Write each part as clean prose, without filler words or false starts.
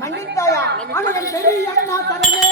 மன்னித்தாயா? அவனுக்கு பெரிய அண்ணா தரவே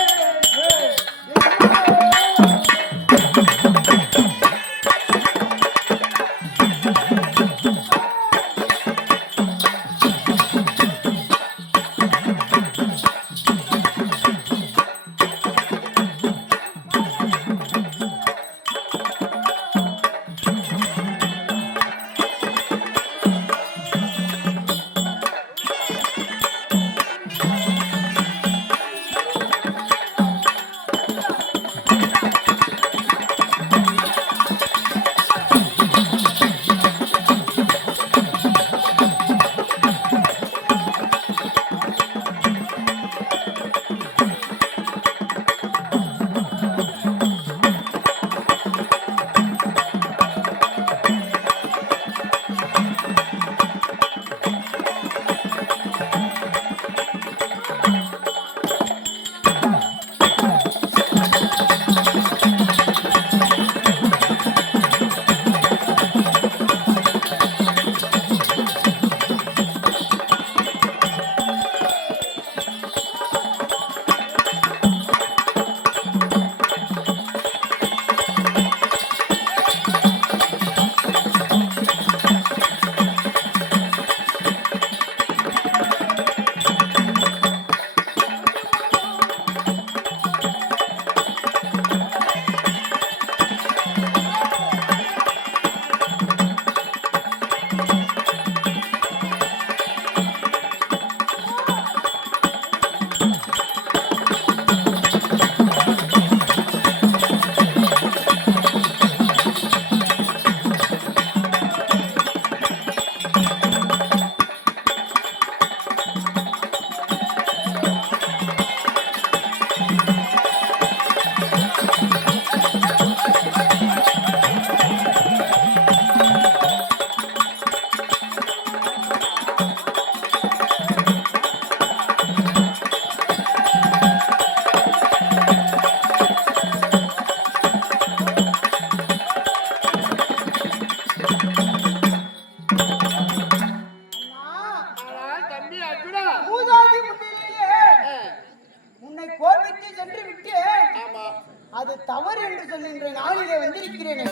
அது தவறு என்று சொல்லுகின்ற நாளிலே வந்திருக்கிறேன்.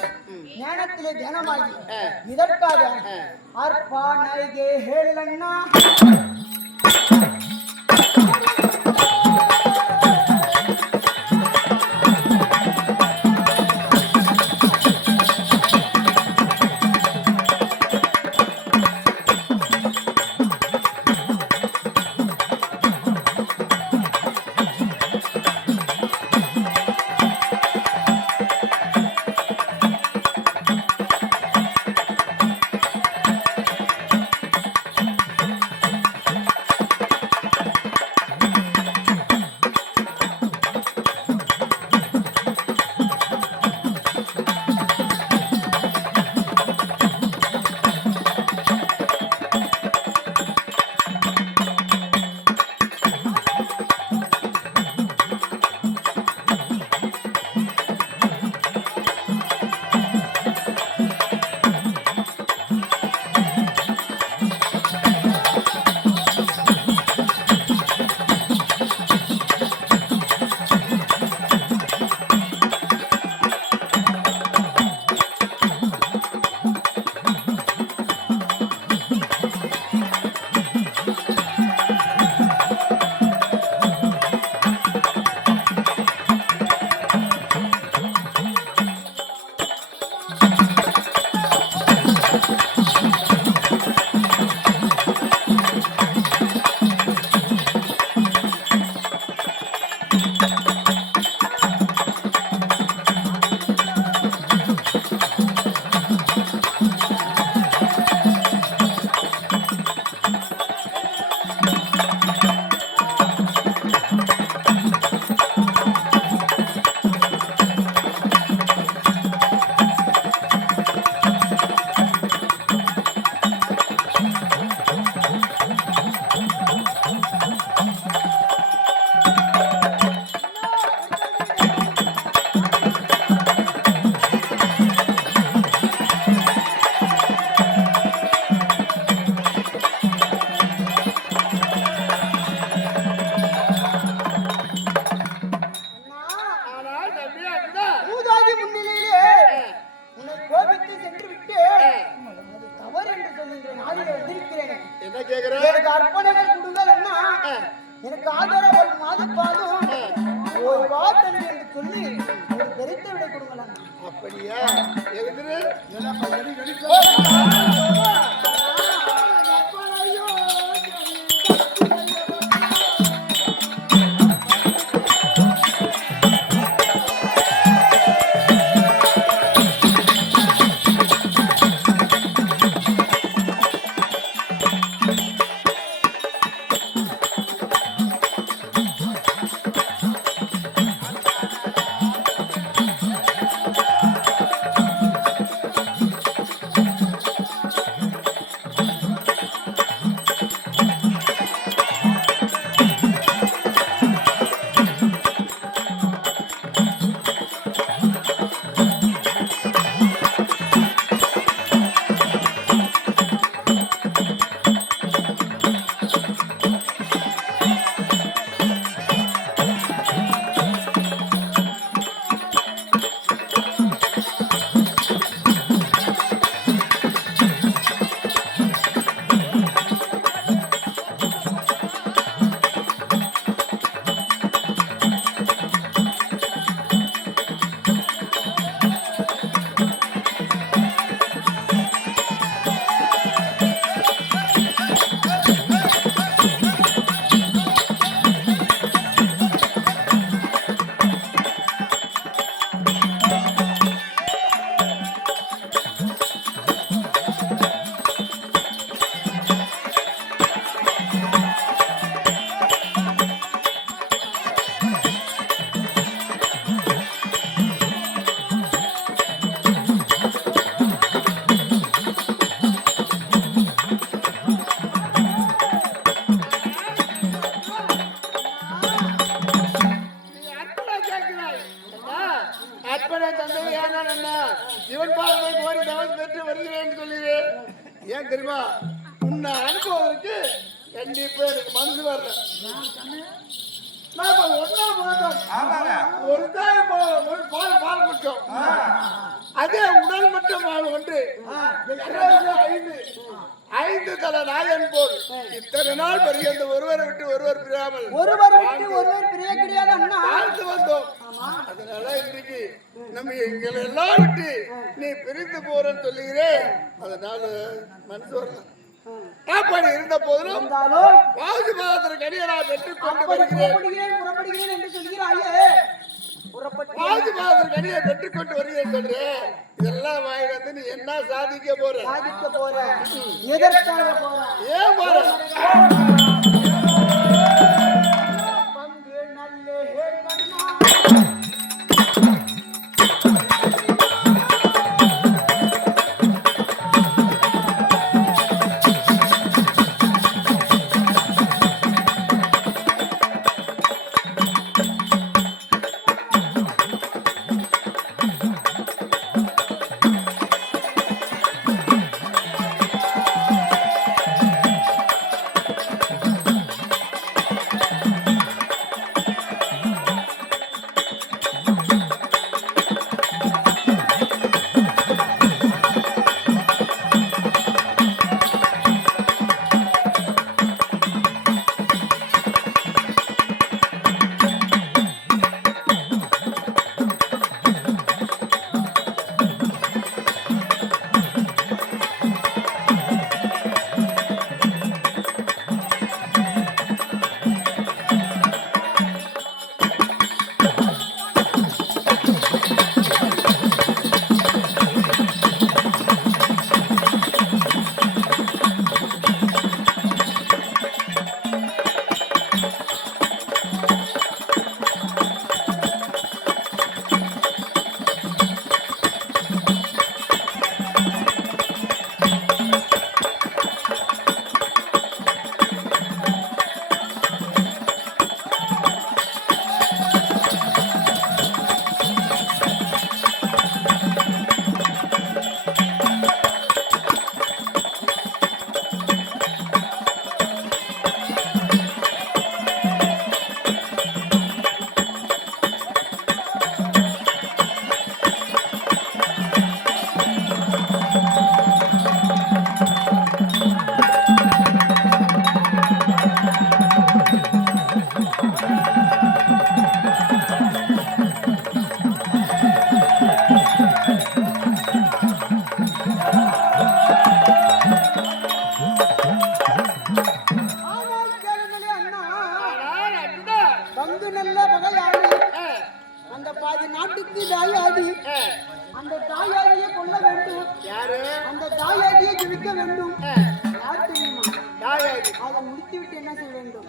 ஞானத்திலே தினமாகி இதற்காக அற்பா நைகே ஹேளண்ணா எனக்கு அர்ப்பணங்கள் கொடுங்கலன்னா எனக்கு ஆதரவு ஒரு மாதப்பாதும் ஒரு வார்த்தை என்று சொல்லி ஒரு தெரித்த விடை கொடுங்கலாம். அப்படியா? எழுதுரு. இவன் பாருங்க கோரி தவறு பெற்று வருகிறேன் சொல்லுகிறேன். ஏன் தெரியுமா? உன்னை அனுப்புவதற்கு கண்டிப்பா எனக்கு மனசு வரல. ஒரு தாய் பால் குடிச்சோம். அதே உடல் மட்டும் ஒன்று 5 தலை நாயன் போல் இத்தனை நாள் பரியந்த ஒருவரை விட்டு ஒருவர் பிரியாமல் ஒருவர் பிரிய கிடையாது அண்ணா வாழ்ந்து வந்தோம். அதனால இன்றைக்கு நம்ம எங்களை எல்லாம் விட்டு நீ பிரிந்து போறன்னு சொல்லுகிறேன். அதனால மனசு வரலாம். காப்பாடு இருந்த போதிலும் வாஜி மாதத்திற்கு கடியை நான் பெற்றுக் கொண்டு வருகிறேன். வாஜி மாதத்திற்கு கடியை பெற்றுக் கொண்டு வருகிறேன் சொல்றேன். இதெல்லாம் வாங்கி வந்து நீ என்ன சாதிக்க போற? எதற்காக போற? ஏன் போற? அது நாட்டுக்கு தாயாதி. அந்த தாயாதியை கொல்ல வேண்டும். யாரு? அந்த தாயாதியை ஜெயிக்க வேண்டும். யார் தெரியுமா? தாயாதி. அதை முடித்து விட்டு என்ன செய்ய வேண்டும்?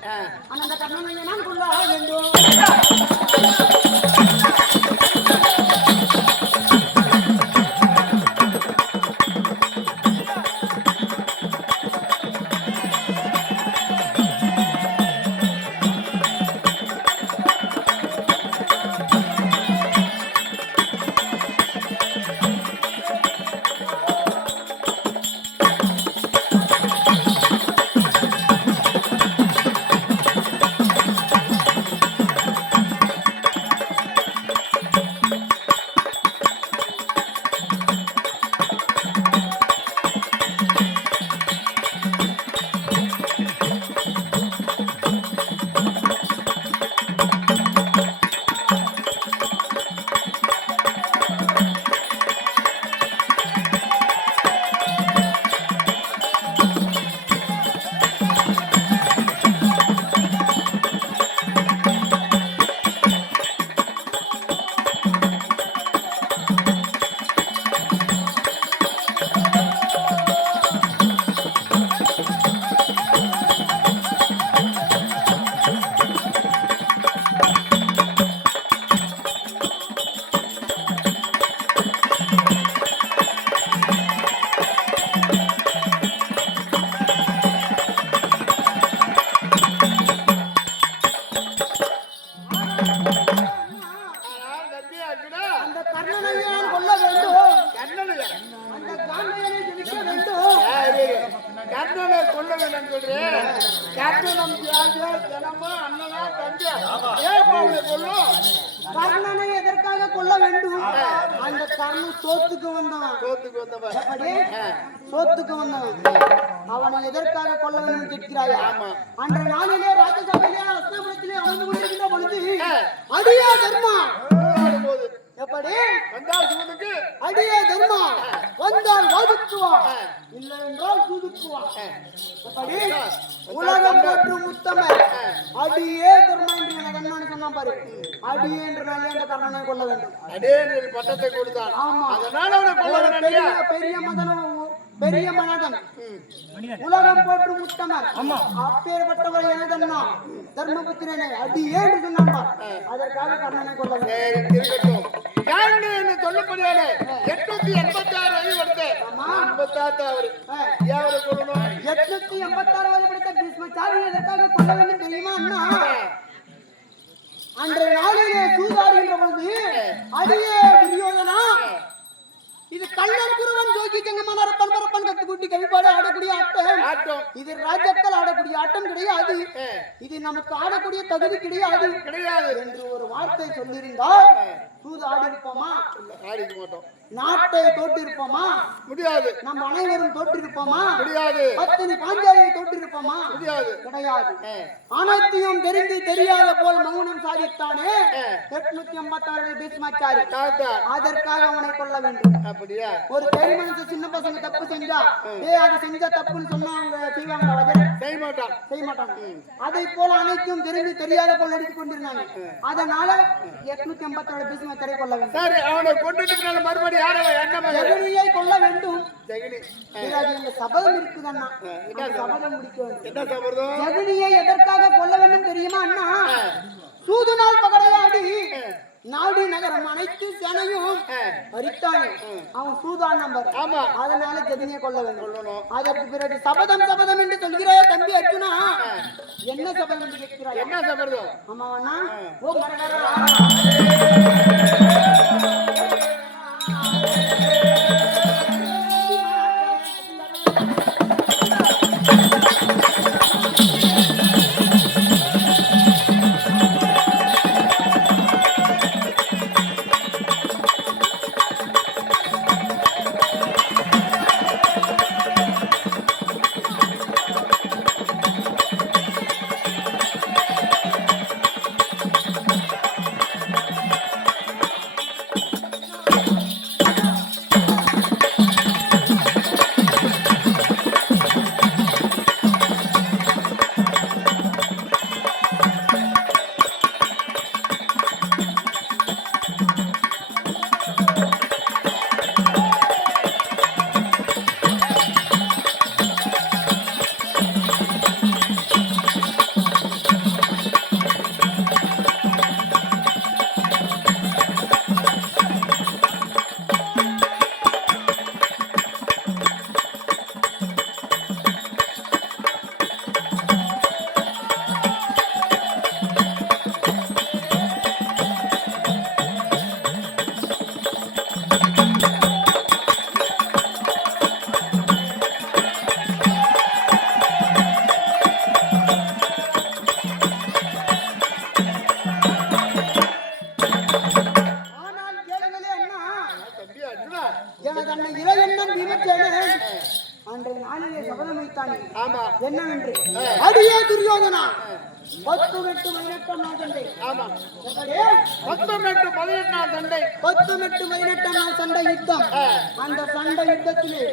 அந்த கண்ணனையை நான் கொல்ல வேண்டும். அந்த கர்ணனையை நான் கொல்ல வேண்டும். அந்த காண்டையனை ஜெயிக்க வேண்டும். கர்ணனை கொல்ல வேண்டும் சொல்றேன். கர்ணனம் தியாகியா ஜனமா அண்ணனா தம்பியா ஏன் அவனை கொல்லும்? கர்ணனை எதற்காக கொல்ல வேண்டும்? அந்த கர்ணன் சோத்துக்கு வந்தவன். சோத்துக்கு வந்தவன். எப்படி? சோத்துக்கு வந்தவன். அவனை எதற்காக கொல்ல வேண்டும் கேட்கிறாயா? அன்றைய நாளிலே ராஜசபையிலே அஸ்தபுரத்திலே அமர்ந்து கொண்டிருக்கின்ற பொழுது அடியா தர்மா போது எப்படி வந்தால் சூதுக்கு அடியே தர்மா வந்தால் வாதிக்குவான், இல்லை என்றால் சூதுக்குவான். எப்படி உலகம் மற்றும் உத்தம அடியே தர்மா என்று கண்ணனை சொன்னான் பாரு. அடியே என்று நாளே அந்த கண்ணனை கொல்ல வேண்டும். அடே பட்டத்தை கொடுத்தான். ஆமா, அதனால அவனை கொல்ல வேண்டும். பெரிய மதனம் பெரிய மனதன் உலகம் போற்றும் உத்தமன் அப்பேற்பட்டவர் எனதன்னா தர்மபுத்திரனை அடியே என்று சொன்னான். அதற்காக கர்ணனை கொல்ல வேண்டும். இருக்கட்டும். யாருன்னு சொல்லப்படியாலே 886 வழி வருது. 86 அவரு யாரை கொல்லணும்? 886 வழி படித்த பீஷ்மச்சாரி எதற்காக கொல்ல வேண்டும் தெரியுமா அண்ணா? அன்றைய நாளிலே சூதாடுகின்ற பொழுது அடியே துரியோதனா, இது கள்ளன் குருவன் ஜோகி ஜங்கமான பரப்பன் கட்டுக்குட்டி கவிப்பாடு ஆடக்கூடிய ஆட்டம். இது ராஜாக்கள் ஆடக்கூடிய ஆட்டம் கிடையாது. இது நமக்கு ஆடக்கூடிய தகுதி கிடையாது என்று ஒரு வார்த்தை சொல்லியிருந்தால் சூது ஆடி இருப்போமா? ஆடிக்க மாட்டோம். நாட்டை தோற்றிருப்போமா? முடியாது. நம்ம அனைவரும் தோற்றிருப்போமா? முடியாது. பத்தினி பாஞ்சாலியை தோற்றிருப்போமா? முடியாது. கிடையாது. அனைத்தையும் தெரிந்து தெரியாத போல் மௌனம் சாதித்தானே 886 பீஷ்மாச்சாரி. அதற்காக அவனை கொல்ல வேண்டும். அப்படியா? ஒரு பெரிய மனுஷன் சின்ன பசங்க தப்பு செஞ்சா அது செஞ்ச தப்புன்னு சொன்னா அவங்க செய்வாங்க? செய்ய மாட்டாங்க. அதை போல அனைத்தும் தெரிந்து தெரியாத போல் நடித்துக் கொண்டிருந்தாங்க. அதனால 886 பீஷ்மாச்சாரியை கொல்ல வேண்டும். சரி, அவனை கொண்டுட்டு மறுபடியும் ஜெகனியை கொல்ல வேண்டும். சபதம் இருக்குதண்ணா, சபதம் முடிக்க வேண்டும். ஜெகனியை எதற்காக கொல்ல வேண்டும் தெரியுமா அண்ணா? சூது நாள் பகடையாடி நாடு நகரம் அனைத்து சேனையும் பறித்தானே அவன் சூதான் நம்பர். அதனால ஜெகனியை கொல்ல வேண்டும். அதற்கு பிறகு சபதம் என்று சொல்கிற தம்பி அர்ஜுனா, என்ன சபதம் என்று கேட்கிறாய்? என்ன சபதம்? ஆமா அண்ணா. ஓ மரண துரியோதனா 10 மெட்டு 18 சண்டை. ஆமா, எப்படி? 10 மெட்டு 18 சண்டை. 10 மெட்டு 18 சண்டை யுத்தம். அந்த சண்டை யுத்தத்திலே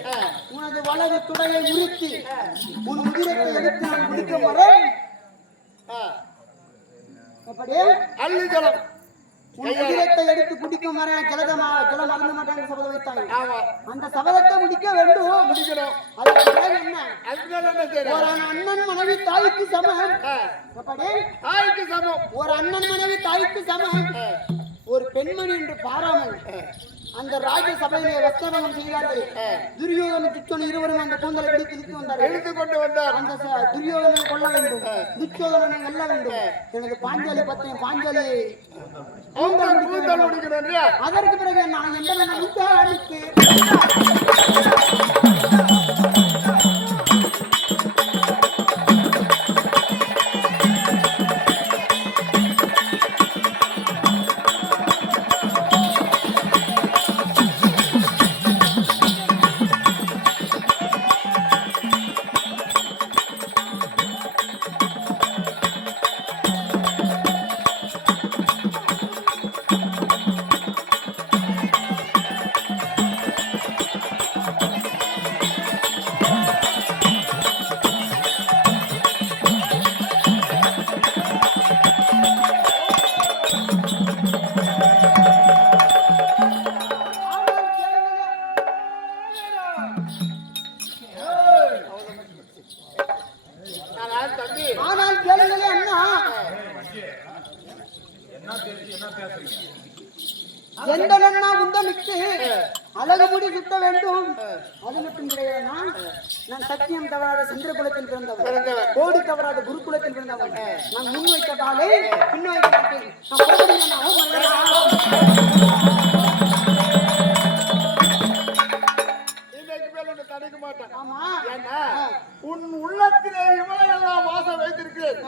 உனது வலது துடையை உருத்தி உன் உதிரத்தை எடுத்து நான் குடிக்க வரேன். எப்படி? அள்ளி ஜலம் உன் உதிரத்தை எடுத்து குடிக்கும் வரை ஜலம் அருந்த மாட்டேன் சபதம் வைத்தாங்க. ஆமா, அந்த சபதத்தை முடிக்க வேண்டும். முடிக்கணும். அதுக்கு பிறகு என்ன? அதுக்கு என்ன செய்யணும்? ஒரு அண்ணன் மனைவி தாய்க்கு சமம். எப்படி? தாய்க்கு சமம். ஒரு அண்ணன் மனைவி தாய்க்கு சமம். ஒரு பெண்மணி என்று பாராமல் அந்த ராஜ்ய சபையிலே வஸ்திரபங்கம் செய்தார்கள். துரியோதன துச்சோன் இருவரும் அந்த கூந்தலை பிடித்து இழுத்து வந்தார்கள். எழுத்து கொண்டு வந்தார். அந்த துரியோதனை கொல்ல வேண்டும், துச்சோதனனை வெல்ல வேண்டும். எனது பாஞ்சாலி பத்தியம் பாஞ்சாலியை கூந்தல் முடிக்கணும். அதற்கு பிறகு நான் என்ன நினைத்து ஆனால் கேளுங்களே அண்ணா, எந்த அண்ணா உந்தமிட்டு அழகு முடி சுட்ட வேண்டும். அது மட்டும் கிடையாதுன்னா, நான் சத்தியம் தவறாத சந்திர குலத்தில் பிறந்தவன், கோடி தவறாத குருகுலத்தில் பிறந்தவன். நான் முன் வைத்த காலை பின் வைக்க மாட்டேன். நான் தடுக்க மாட்டேன். ஆமா, ஏன்னா உன் உள்ளத்திலே இவளையெல்லாம் வாசம் வைத்திருக்கிறேன்.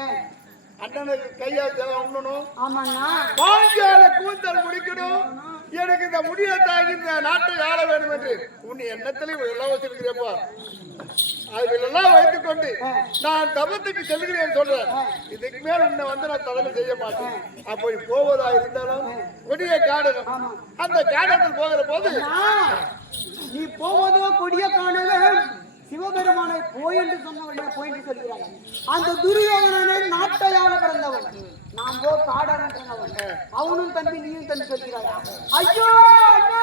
அண்ணனுக்கு கையால் ஜலம் உண்ணணும். ஆமாண்ணா, பாஞ்சால கூந்தல் முடிக்கணும். எனக்கு இந்த முடியை தாங்கி இந்த நாட்டை ஆள வேண்டும் என்று உன் எண்ணத்திலையும் எல்லாம் வச்சிருக்கிறேப்பா. அதெல்லாம் வைத்துக் கொண்டு நான் தபத்துக்கு செல்கிறேன் சொல்றேன். இதுக்கு மேல உன்னை வந்து நான் தலைமை செய்ய மாட்டேன். அப்படி போவதா இருந்தாலும் கொடிய காடணும். அந்த காடத்தில் போகிற போது நீ போவதோ கொடிய காணல சிவபெருமானை போய் என்று சொன்னவனே போய் என்று சொல்கிறான். அந்த துரியோதனனை நாட்டையாள பிறந்தவன், நான் காடான அவனும் தம்பி நீயும் தம்பி சொல்கிறாயா? ஐயோ அண்ணா!